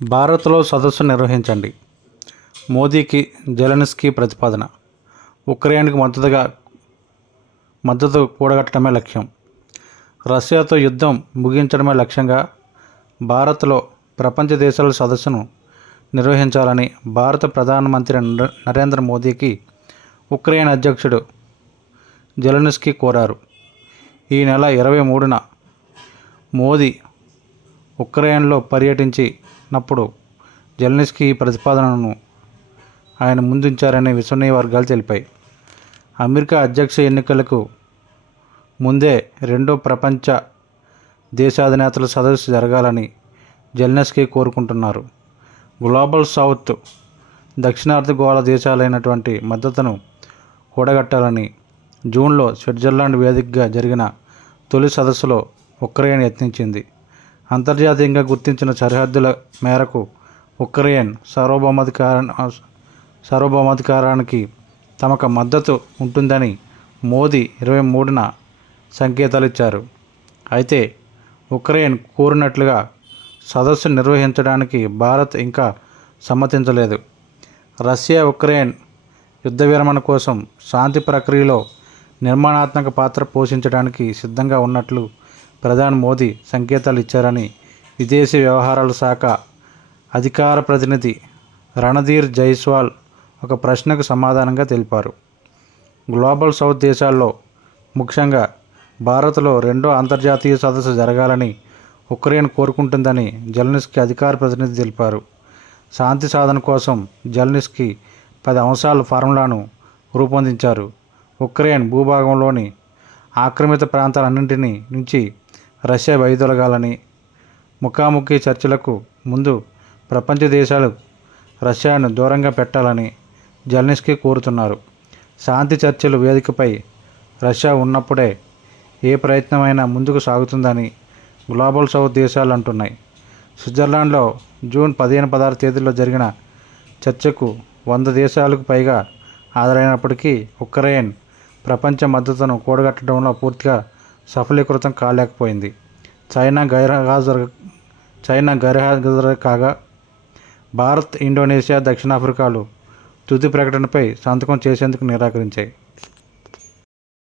భారత్లో సదస్సు నిర్వహించండి. మోదీకి జెలెన్స్కీ ప్రతిపాదన. ఉక్రెయిన్కు మద్దతు కూడగట్టడమే లక్ష్యం. రష్యాతో యుద్ధం ముగించడమే లక్ష్యంగా భారత్లో ప్రపంచ దేశాల సదస్సును నిర్వహించాలని భారత ప్రధానమంత్రి నరేంద్ర మోదీకి ఉక్రెయిన్ అధ్యక్షుడు జెలెన్స్కీ కోరారు. ఈ నెల 23న మోదీ ఉక్రెయిన్లో పర్యటించినప్పుడు జెలెన్స్కీ ఈ ప్రతిపాదనను ఆయన ముందుంచారని విశ్వసనీయ వర్గాలు తెలిపాయి. అమెరికా అధ్యక్ష ఎన్నికలకు ముందే రెండో ప్రపంచ దేశాధినేతల సదస్సు జరగాలని జెలెన్స్కీ కోరుకుంటున్నారు. గ్లోబల్ సౌత్ దక్షిణార్ధగోళ దేశాలైనటువంటి మద్దతును కూడగట్టాలని జూన్లో స్విట్జర్లాండ్ వేదికగా జరిగిన తొలి సదస్సులో ఉక్రెయిన్ యత్నించింది. అంతర్జాతీయంగా గుర్తించిన సరిహద్దుల మేరకు ఉక్రెయిన్ సార్వభౌమాధికారానికి తమకు మద్దతు ఉంటుందని మోదీ 23న సంకేతాలు ఇచ్చారు. అయితే ఉక్రెయిన్ కోరినట్లుగా సదస్సు నిర్వహించడానికి భారత్ ఇంకా సమ్మతించలేదు. రష్యా ఉక్రెయిన్ యుద్ధ విరమణ కోసం శాంతి ప్రక్రియలో నిర్మాణాత్మక పాత్ర పోషించడానికి సిద్ధంగా ఉన్నట్లు ప్రధాని మోదీ సంకేతాలు ఇచ్చారని విదేశీ వ్యవహారాల శాఖ అధికార ప్రతినిధి రణధీర్ జైస్వాల్ ఒక ప్రశ్నకు సమాధానంగా తెలిపారు. గ్లోబల్ సౌత్ దేశాల్లో ముఖ్యంగా భారత్లో రెండో అంతర్జాతీయ సదస్సు జరగాలని ఉక్రెయిన్ కోరుకుంటుందని జెలెన్స్కీ అధికార ప్రతినిధి తెలిపారు. శాంతి సాధన కోసం జెలెన్స్కీ 10 అంశాల ఫార్ములాను రూపొందించారు. ఉక్రెయిన్ భూభాగంలోని ఆక్రమిత ప్రాంతాలన్నింటినీ నుంచి రష్యా వైదొలగాలని, ముఖాముఖి చర్చలకు ముందు ప్రపంచ దేశాలు రష్యాను దూరంగా పెట్టాలని జెలెన్స్కీ కోరుతున్నారు. శాంతి చర్చలు వేదికపై రష్యా ఉన్నప్పుడే ఏ ప్రయత్నమైనా ముందుకు సాగుతుందని గ్లోబల్ సౌత్ దేశాలు అంటున్నాయి. స్విట్జర్లాండ్లో జూన్ 15-16 తేదీల్లో జరిగిన చర్చకు 100 దేశాలకు పైగా హాజరైనప్పటికీ ఉక్రెయిన్ ప్రపంచ మద్దతును కూడగట్టడంలో పూర్తిగా సఫలీకృతం కాలేకపోయింది. చైనా గైర్హాజరు కాగా భారత్, ఇండోనేషియా, దక్షిణాఫ్రికాలు తుది ప్రకటనపై సంతకం చేసేందుకు నిరాకరించాయి.